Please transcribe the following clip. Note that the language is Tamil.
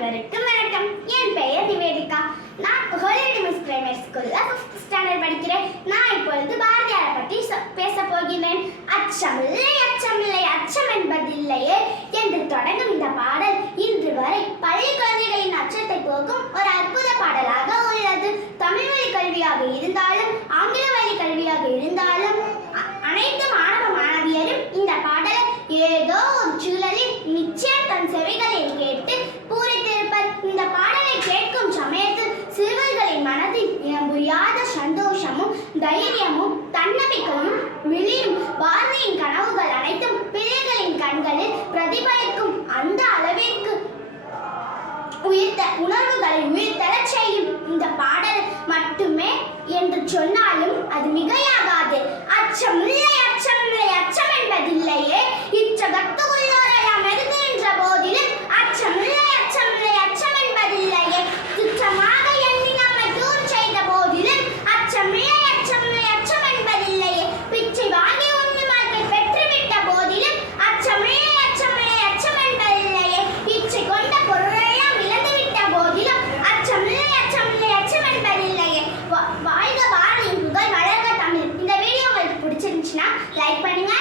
அனைவருக்கும் வணக்கம். என் பெயர் நிவேதிகா. நான் ஹோலிடே மிஸ் பிரைமரி ஸ்கூல்ல 5th ஸ்டாண்டர்ட் படிக்கிறேன். நான் இப்பொழுது பாரதியாரை பற்றி பேச போகிறேன். அச்சமில்லை அச்சமில்லை அச்சம் என்பதில்லையே என்று தொடங்கும் இந்த பாடல் இன்று வரை பள்ளி குழந்தைகளின் அச்சத்தை போக்கும் ஒரு அற்புத பாடலாக உள்ளது. தமிழ் வழி கல்வியாக இருந்தாலும் ஆங்கில வழி கல்வியாக இருந்தாலும் அனைத்து மாணவ மாணவியரும் இந்த பாடலை ஏதோ ஒரு சூழலில் நிச்சயம் தன் செவிகளில் கேட்டு பூரித்திருப்பர். இந்த பாடலை கேட்கும் சமயத்தில் சிறுவர்களின் மனதில் புரியாத சந்தோஷமும் தைரியமும் தன்னம்பிக்கையும் விழியும் பாரதியின் கனவுகள் அனைத்தும் பிள்ளைகளின் கண்களில் பிரதிபலிக்கும். அந்த அளவிற்கு உணர்வுகளை உயிர்த்தெழச் செய்யும் இந்த பாடல் மட்டுமே என்று சொன்னாலும் அது மிகையாகாது. அச்சமில்லை அச்சமில்லை அச்சம் என்பதில்லையே இச்சகத்துக்குள்ளோரெல்லாம் எதிர்க்கின்ற போதிலும் அச்சமில்லை அச்சமில்லை அச்சம் என்பதில்லையே துச்சமாக எண்ணி நம்மை தூர் செய்த போதிலும் அச்சமில்லை அச்சமில்லை அச்சம் என்பதில்லையே பிச்சை வாங்கி உண்மை மார்க்கை பெற்றுவிட்ட போதிலும் அச்சமில்லை அச்சமில்லை அச்சம் என்பதில்லையே இச்சை கொண்ட பொருளெல்லாம் இழந்துவிட்ட போதிலும் அச்சமில்லை அச்சமில்லை அச்சம் என்பதில்லையே. வாழ்க பாரதியின் புகழ், வளர்க தமிழ். இந்த வீடியோ உங்களுக்கு பிடிச்சிருந்துச்சுன்னா லைக் பண்ணுங்க,